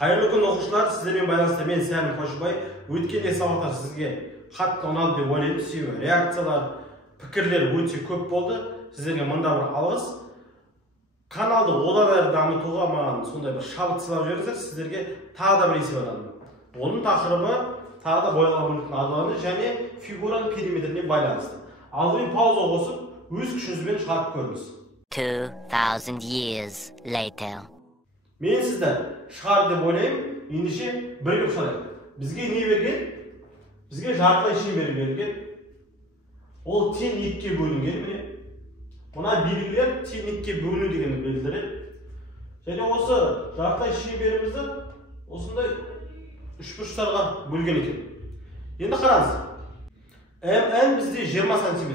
Қайырлы күн оқушылар, сіздермен байланысты мен Сәлім Қошыбай. Өткен сабақтар сізге қатты ұнады деп ойлаймын. Себебі реакциялар, пікірлер өте көп болды. Сіздерге мында бір алғыс. Каналды одан әрі дамытуға маған сондай бір шабыт сыйлап жіберіңіздер. Сіздерге тағы да бір есе барады. Оның тақырыбы тағы да боялған бөліктің ауданы және фигураның периметріне байланысты. Алдымен пауза қосып, өз күшіңізбен шығарып көріңіз. 2000 years later. Мен сізді шығар деп ойлаймын, ендеше бірігіп шығарайық. Бізге не берген? Бізге жартылай шеңбер берген. Ол тең екіге бөлінген, міне. Мына белгілер тең екіге бөліну дегенді білдіреді. Және осы жартылай шеңберімізді осындай үшбұрыштарға бөлген екен. Енді қараңыз. N бізде 20 см.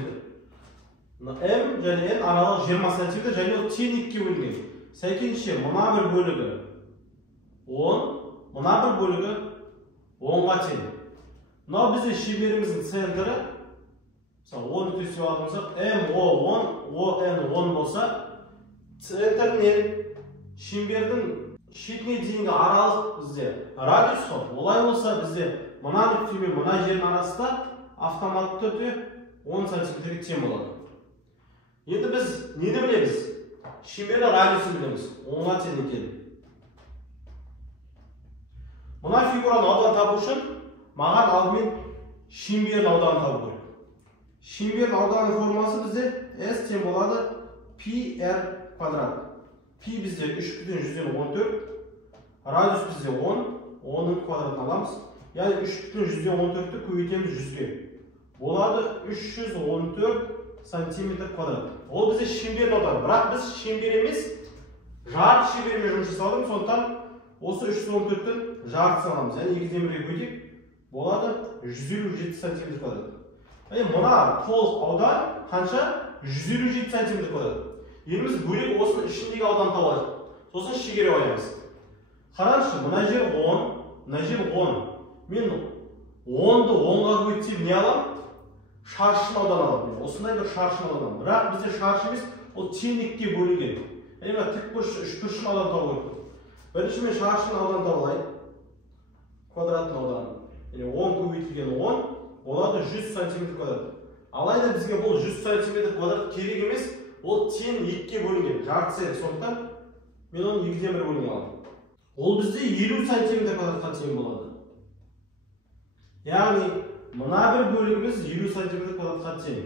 М және N аралық 20 см және ол тең екіге бөлінген. Сәйкенше мына бір бөлігі 10, мына бір бөлігі 10-ға тең. Мынау бізде шеңберіміздің центрі, мысалы 10 төсеп алдымызда, MO10, ON10 болса, центрінен шеңбердің шетіне дейінгі аралық бізде радиус қой. Олай болса бізде мына нүкте мен мына жердің арасында автоматты түрде 10 см-ге тең болады. Енді біз нені білеміз? Шеңбердің радиусын білеміз. 10-ға тең екен. Мына фигураны аудан табу үшін маған алдымен шеңбердің ауданын табу керек. Шеңбердің ауданының формасы бізде S тең болады πr квадрат. Пи бізде 3,14, радиус бізде 10, 10-ның квадратын аламыз. Яғни 3,14-ті көбейтеміз 100-ге. Болады 314 сантиметр квадрат. Ол бізде шеңбердің ауданы. Бірақ біз шеңбер емес, жарты шеңбермен жұмыс жасадым, сондықтан осы 314-тің жартысын аламыз. Яғни 2-ге бөлсек, болады 157 сантиметр квадрат. Мына толық аудан қанша? 157 сантиметр квадрат. Енді біз бөлек осының ішіндегі аудан табайық. Сосын шегере ойлаймыз. Қараңызшы, мына жер 10, мына жер 10. Мен 10-ды 10-ға көбейтсем не аламын? Шаршыны аудан аламын. Осындай бір шаршыны аудан. Бірақ бізде шаршы емес, ол тең екіге бөлінген. Яғни тікбұрыш, үшбұрышын аудан табу керек. Бірінші мен шаршыны аудан табылайын. Квадраттың ауданы. 10 көбейтілген 10 болады 100 см квадрат. Алайда бізге бұл 100 см квадрат керек емес, ол тең екіге бөлінген. Жартысы еді. Сондықтан мен оны 2-ден 1 бөлінген аламын. Ол бізде 50 см квадратқа тең болады. Яғни мына бір бөлігіміз 50 см квадратқа тең.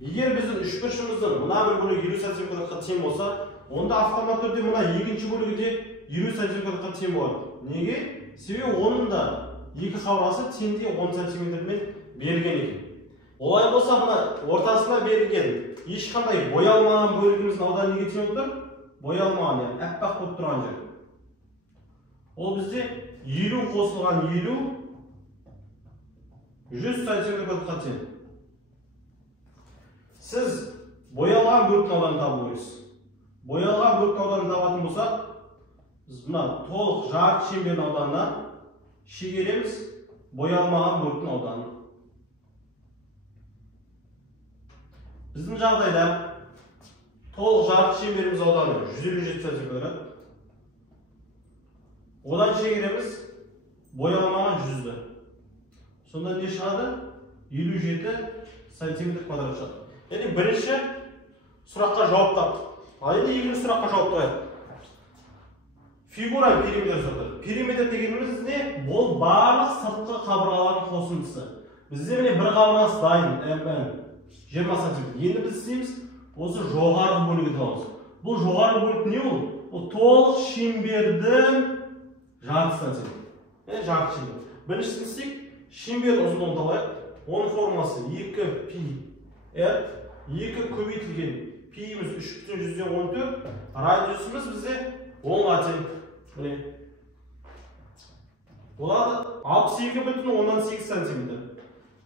Егер біздің үшбұрышымыздың мына бір бөлігі 50 см квадратқа тең болса, онда автоматты түрде мына екінші бөлігі де 50 см квадратқа тең болады. Неге? Себебі оның да екі қабырғасы теңде 10 см-мен берілген екен. Олай болса, мына ортасына берілген ешқандай боялмаған бөлігіміздің ауданы неге тең отыр? Боялмаған, яғни әппақ болып тұрған жер. Ол бізде 50 қосылған 50 100 см квадратқа тең. Сіз боялған бөліктің ауданын табу керексіз. Боялған бөліктің ауданын табатын болсақ, біз мына толық жарты шеңбердің ауданынан шегереміз боялмаған бөліктің ауданын. Біздің жағдайда толық жарты шеңберіміз ауданы 157 см квадрат. Одан шегереміз боялмаған 100-ді. Сонда не шығады? 57 см квадрат шығады. Яғни бірінші сұраққа жауап таптық. Ал енді екінші сұраққа жауап тапайық. Фигура периметр сұрақтар. Периметр дегеніміз не? Бұл барлық сыртқы қабырғалардың қосындысы. Бізде міне бір қабырғасы дайын, MN 20 см. Енді біз істейміз, осы жоғарғы бөлігі табамыз. Бұл жоғарғы бөлік не ол? Ол толық шеңбердің жартысынан тең. Жарты шеңбер. Біріншісін істейік. Шеңбердің ұзындығын табайық. Оның формуласы 2πr, 2 көбейтілген пиіміз 3,14, радиусымыз бізде 10-ға тең. Болады 62,8 см.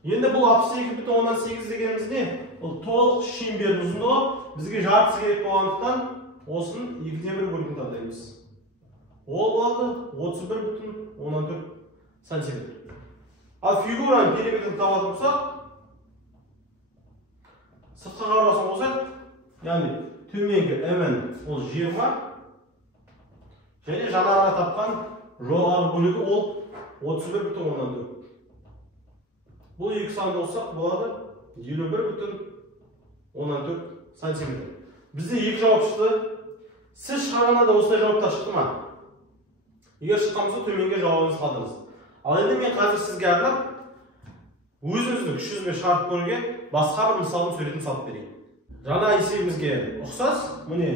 Енді бұл 62,8 дегеніміз не? Бұл толық шеңбердің ұзындығы бізге жартысы керек болғандықтан осын 2-ден 1 бөлігін таңдаймыз. Ол болады 31,14 см. Ал фигураның периметрін табатын болсақ, сыртқы қабырғасын қосайық, яғни төменгі MN ол 20, Және жаңағы тапқан жоғары бөлігі ол 31,4. Бұл екі санды болсақ болады 51,4 сантиметр. Бізде екі жауап шықты. Сіз шығарғанда да осылай жауаптар шықты ма? Егер шыққан болса төменге жауабыңызды қалдырыңыз. Ал енді мен қазір сізге арнап өзіңіздің күшіңізбен шығарып көруге басқа бір мысалдың суретін салып берейін. Жаңа есебімізге ұқсас, міне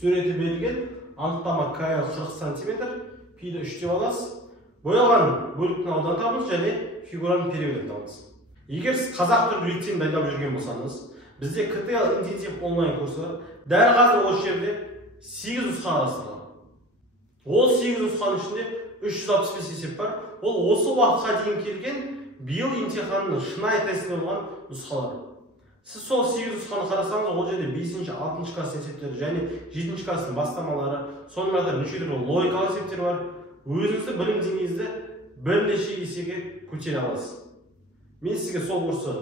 суреті берілген. Анықтама КЛ 40 см, пиді 3 деп аласыз. Боялған бөліктің ауданын табыңыз және фигураның периодын табыңыз. Егер сіз қазақ тілі лицейін дайындап жүрген болсаңыз, бізде КТЛ интенсив онлайн курсы бар. Дәл қазір осы жерде 8 нұсқа қарастырылған. Ол 8 нұсқаның ішінде 365 есеп бар. Ол осы уақытқа дейін келген биыл емтиханның шынайы тестінде болған нұсқалар. Сіз сол 8 нұсқаны қарасаңыз, ол жерде 5-6 класс есептері және 7 класстың бастамалары, сонымен қатар неше түрлі логикалық есептер бар. Өзіңіздің білім деңгейіңізді бірнеше есеге көтере аласыз. Мен сізге сол курсты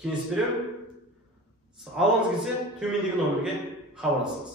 кеңес беремін. Алғыңыз келсе төмендегі номерге хабарласыңыз.